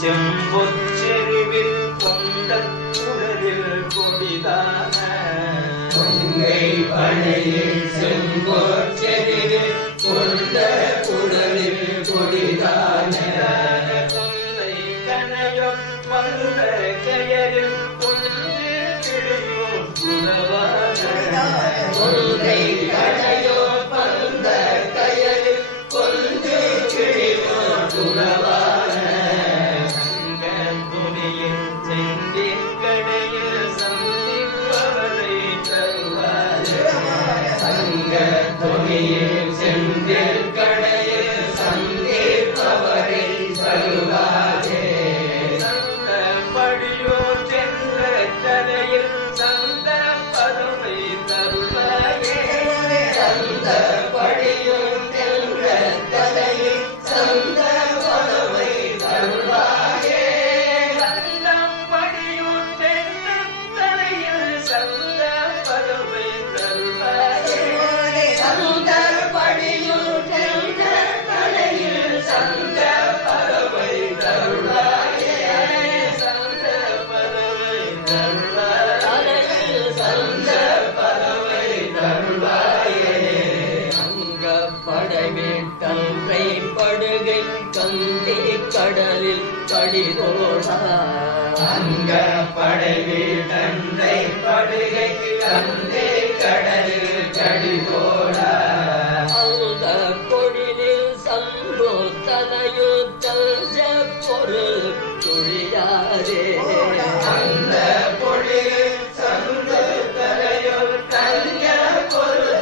செம்பொச்செருவில் கொண்ட குடலில் கொடிதான கொங்கை பனையில் செம்பொச்செருவில் கொண்ட குடலில் கொடிதான கொங்கை கனையோ மந்த கயரில் கொண்டு கிழியும் குடவான கொங்கை கனையோ மந்த கயரில் கொண்டு கிழியும் குடவான துணியில் செந்தில் கடையில் சந்திப்பவரை தருவாரே சந்த படியோர் சென்ற கதையில் சந்த பதமை தருவாரே சந்த படியோர் சென்ற கதையில் சந்த பதமை தருவாரே சந்தம் படியோர் சென்ற கதையில் சந்த பதமை தருவாரே சந்த படியும் சென்ற தலையில் சந்த பறவை தருளாயே சந்த பறவை தருளாயே சந்த பறவை தருளாயே அங்க படவேட்டன்றை படுகை கந்தி கடலில் கடிதோடா அங்க படவேட்டன்றை படுகை கந்தி கடலில் கடிதோடா அந்த பொழிலில் சம்போ தலையுத்தல் பொருள் துழியாதே அந்த பொழிலில் சம்போ தலையுள் தஞ்ச பொருள்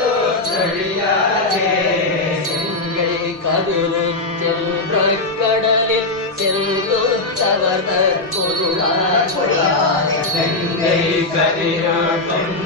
துழியாதே செங்கை கதிருத்தென்ற கடலில் செங்குத்தவர்த பொருளார் செங்கை கதிரோட்டம்